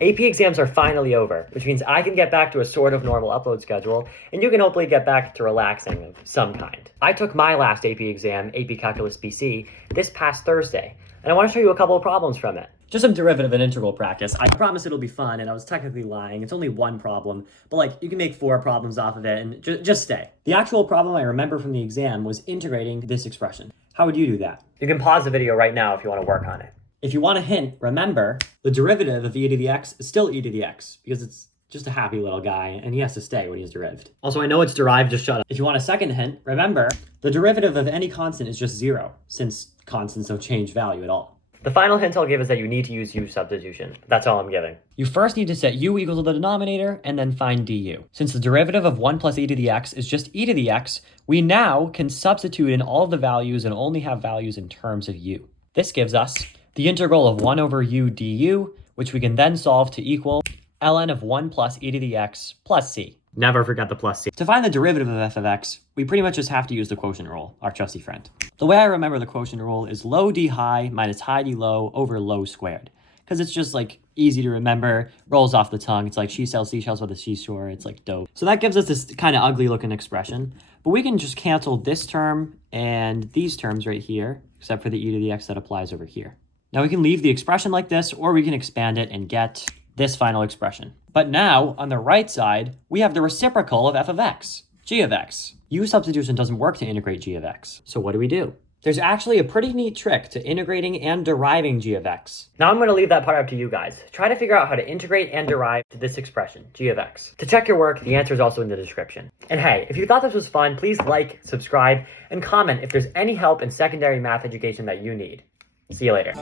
AP exams are finally over, which means I can get back to a sort of normal upload schedule, and you can hopefully get back to relaxing of some kind. I took my last AP exam, AP Calculus BC, this past Thursday, and I want to show you a couple of problems from it. Just some derivative and integral practice. I promise it'll be fun, and I was technically lying. It's only one problem, but like you can make 4 problems off of it, and just stay. The actual problem I remember from the exam was integrating this expression. How would you do that? You can pause the video right now if you want to work on it. If you want a hint, remember, the derivative of e to the x is still e to the x, because it's just a happy little guy, and he has to stay when he's derived. Also, I know it's derived, just shut up. If you want a second hint, remember, the derivative of any constant is just 0, since constants don't change value at all. The final hint I'll give is that you need to use u substitution. That's all I'm giving. You first need to set u equal to the denominator and then find du. Since the derivative of 1 plus e to the x is just e to the x, we now can substitute in all of the values and only have values in terms of u. This gives us the integral of 1 over u du, which we can then solve to equal ln of 1 plus e to the x plus c. Never forget the plus c. To find the derivative of f of x, we pretty much just have to use the quotient rule, our trusty friend. The way I remember the quotient rule is low d high minus high d low over low squared. Because it's just like easy to remember, rolls off the tongue. It's like she sells seashells by the seashore. It's like dope. So that gives us this kind of ugly looking expression. But we can just cancel this term and these terms right here, except for the e to the x that applies over here. Now we can leave the expression like this, or we can expand it and get this final expression. But now, on the right side, we have the reciprocal of f of x, g of x. U substitution doesn't work to integrate g of x. So what do? There's actually a pretty neat trick to integrating and deriving g of x. Now I'm going to leave that part up to you guys. Try to figure out how to integrate and derive to this expression, g of x. To check your work, the answer is also in the description. And hey, if you thought this was fun, please like, subscribe, and comment if there's any help in secondary math education that you need. See you later.